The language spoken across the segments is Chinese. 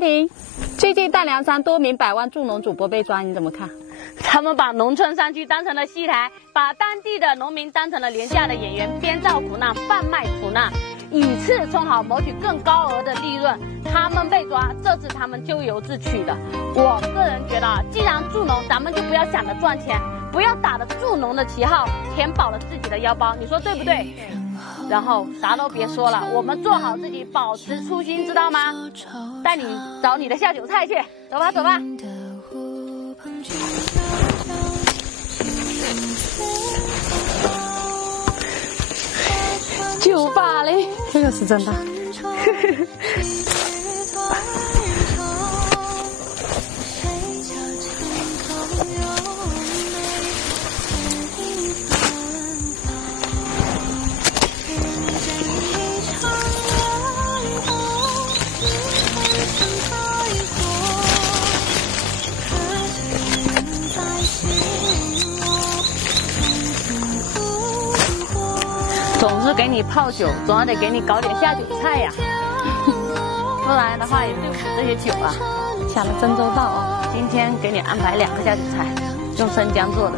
庭，最近大凉山多名百万助农主播被抓，你怎么看？他们把农村山区当成了戏台，把当地的农民当成了廉价的演员，编造苦难，贩卖苦难，以次充好，谋取更高额的利润。他们被抓，这次他们咎由自取的。我个人觉得，既然助农，咱们就不要想着赚钱，不要打着助农的旗号填饱了自己的腰包，你说对不对？然后啥都别说了，我们做好自己，保持初心，知道吗？带你找你的下酒菜去，走吧，走吧。酒吧嘞，这个是真的。总是给你泡酒，总要得给你搞点下酒菜呀，不然的话也对不起这些酒啊。想得真周到哦！今天给你安排2个下酒菜，用生姜做的。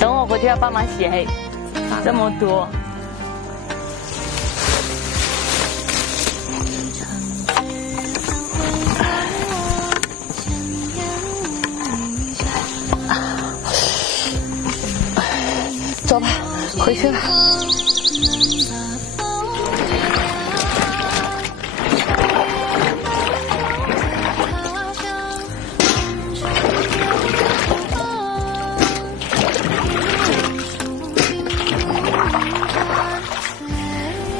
等我回去要帮忙洗黑，这么多。走吧，回去了。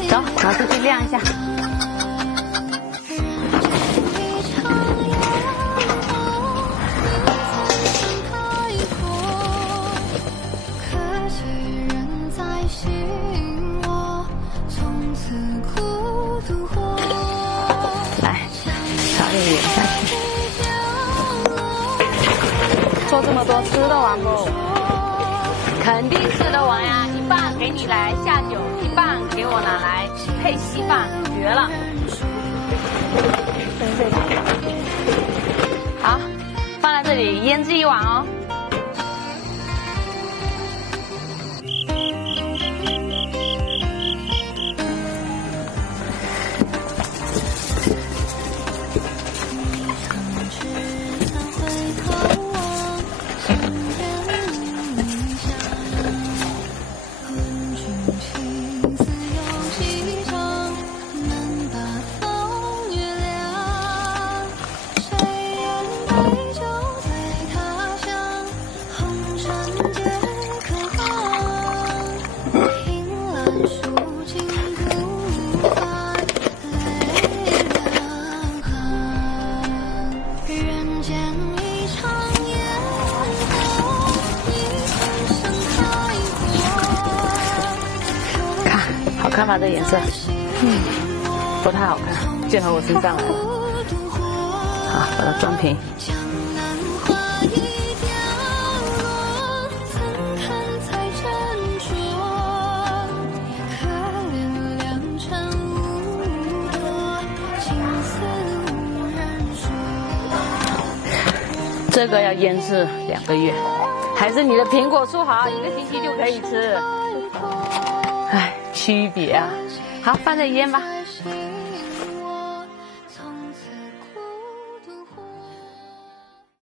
走，拿出去晾一下。做这么多吃得完不？肯定吃得完呀！一半给你来下酒，一半给我拿来配稀饭，绝了！好，放在这里腌制1晚哦。看吧，这颜色，不太好看，溅到我身上来了。好，把它装瓶。这个要腌制2个月，还是你的苹果树好，1个星期就可以吃。哎。区别啊，好，放这腌吧。